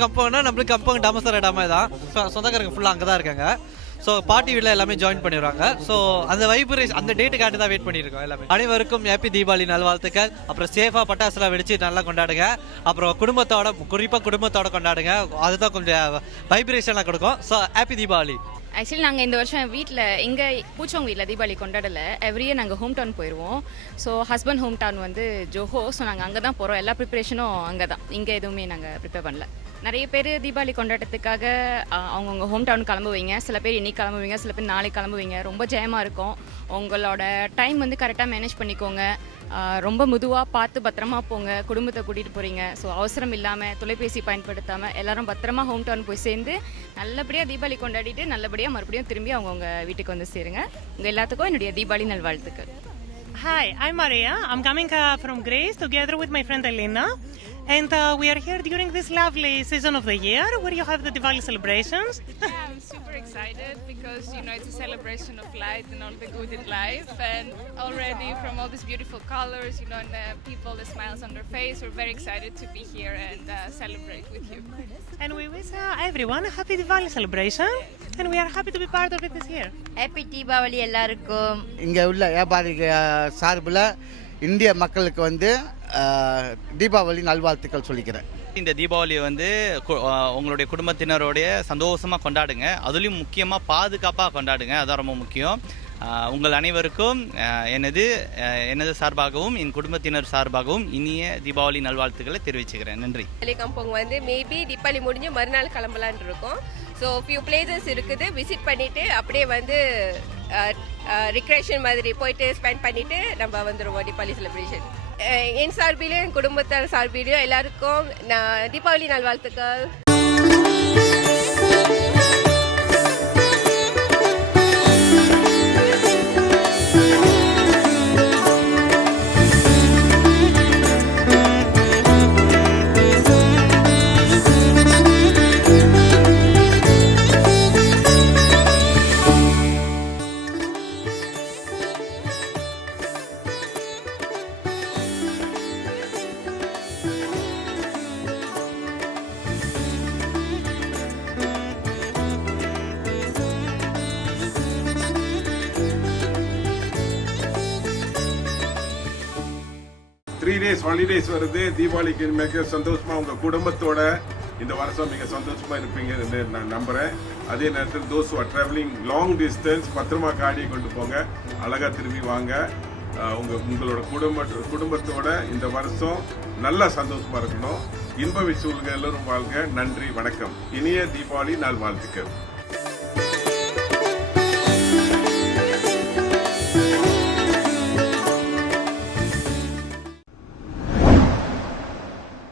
கம்பவுண்ட்னா நம்மளுக்கு கம்பவுண்ட் டாமசர் இடமே தான். சொந்தக்காரங்க ஃபுல்லாக அங்கே தான் இருக்காங்க. ஸோ பார்ட்டி வீட்டில் எல்லாமே ஜாயின் பண்ணிடுவாங்க. ஸோ அந்த வைப்ரேஷன் அந்த டேட்டுக்காண்டி தான் வெயிட் பண்ணியிருக்கோம் எல்லாமே. அனைவருக்கும் ஹாப்பி தீபாவளி நல்வாழ்த்துக்கள். அப்புறம் சேஃபாக பட்டாசுலாம் வெடிச்சு நல்லா கொண்டாடுங்க. அப்புறம் குறிப்பாக குடும்பத்தோட கொண்டாடுங்க. அதுதான் கொஞ்சம் வைப்ரேஷனாக கொடுக்கும். So happy Deepavali. ஆக்சுவலி நாங்கள் இந்த வருஷம் வீட்டில் எங்கே பூச்சவங்க வீட்டில் தீபாவளி கொண்டாடலை. எவ்ரி இயர் நாங்கள் ஹோம் டவுன் போயிடுவோம். ஸோ ஹஸ்பண்ட் ஹோம் டவுன் வந்து ஜோஹோ. ஸோ நாங்கள் அங்கே தான் போகிறோம். எல்லா ப்ரிப்பரேஷனும் அங்கே தான். இங்கே எதுவுமே நாங்கள் ப்ரிப்பேர் பண்ணல. நிறைய பேர் தீபாவளி கொண்டாட்டத்துக்காக அவங்கவுங்க ஹோம் டவுன் கிளம்புவீங்க. சில பேர் இன்னைக்கு கிளம்புவீங்க, சில பேர் நாளைக்கு கிளம்புவீங்க. ரொம்ப ஜெயமாக இருக்கும். உங்களோட டைம் வந்து கரெக்டாக மேனேஜ் பண்ணிக்கோங்க. ரொம்ப மெதுவாக பார்த்து பத்திரமா போங்க. குடும்பத்தை கூட்டிகிட்டு போகிறீங்க. ஸோ அவசரம் இல்லாமல் தொலைபேசி பயன்படுத்தாமல் எல்லாரும் பத்திரமா ஹோம் டவுன் போய் சேர்ந்து நல்லபடியாக தீபாவளி கொண்டாடிட்டு நல்லபடியாக மறுபடியும் திரும்பி அவங்கவுங்க வீட்டுக்கு வந்து சேருங்க. உங்கள் எல்லாத்துக்கும் என்னுடைய தீபாவளி நல்வாழ்த்துக்கள். Hi, I'm Maria. I'm coming from Greece together with my friend Elena. And we are here during this lovely season of the year where you have the Diwali celebrations. Yeah, I'm super excited because, it's a celebration of light and all the good in life. And already from all these beautiful colors, and the people, the smiles on their face, we're very excited to be here and celebrate with you. And we wish everyone a happy Diwali celebration. And we are happy to be part of it this year. Happy Diwali எல்லாருக்கும். இங்கே உள்ள வியாபாரி சார்பில் இந்திய மக்களுக்கு வந்து தீபாவளி நல்வாழ்த்துக்கள் சொல்லிக்கிறேன். இந்த தீபாவளியை வந்து உங்களுடைய குடும்பத்தினரோடைய சந்தோஷமாக கொண்டாடுங்க. அதுலேயும் முக்கியமாக பாதுகாப்பாக கொண்டாடுங்க. அதான் ரொம்ப முக்கியம். உங்கள் அனைவருக்கும் எனது சார்பாகவும் என் குடும்பத்தினர் சார்பாகவும் இனிய தீபாவளி நல்வாழ்த்துக்களை தெரிவிச்சுக்கிறேன். நன்றி. கம்பௌண்ட் வந்து மேபி தீபாவளி முடிஞ்சு மறுநாள் கிளம்பலான் இருக்கோம். ஸோ ஃபியூ பிளேசஸ் இருக்குது. விசிட் பண்ணிவிட்டு அப்படியே வந்து ரிக்ரேஷன் மாதிரி போயிட்டு ஸ்பெண்ட் பண்ணிவிட்டு நம்ம வந்துடுவோம் தீபாவளி செலிப்ரேஷன். என் சார்பிலையும் என் குடும்பத்தார் சார்பிலையும் எல்லாருக்கும் நான் தீபாவளி நல்வாழ்த்துக்கள். த்ரீ டேஸ் ஹாலிடேஸ் வருது. தீபாவளிக்கு மிக சந்தோஷமா உங்க குடும்பத்தோட இந்த வருஷம் மிக சந்தோஷமா இருப்பீங்கன்னு நான் நம்புறேன். அதே நேரத்தில் those are travelling long distance பத்திரமா காடியை கொண்டு போங்க. அழகா திரும்பி வாங்க. உங்களோட குடும்பத்தோட இந்த வருஷம் நல்லா சந்தோஷமா இருக்கணும். இன்ப விஷயங்கள் எல்லோரும் வாழ்க. நன்றி, வணக்கம். இனிய தீபாவளி நல்வாழ்த்துக்கள்.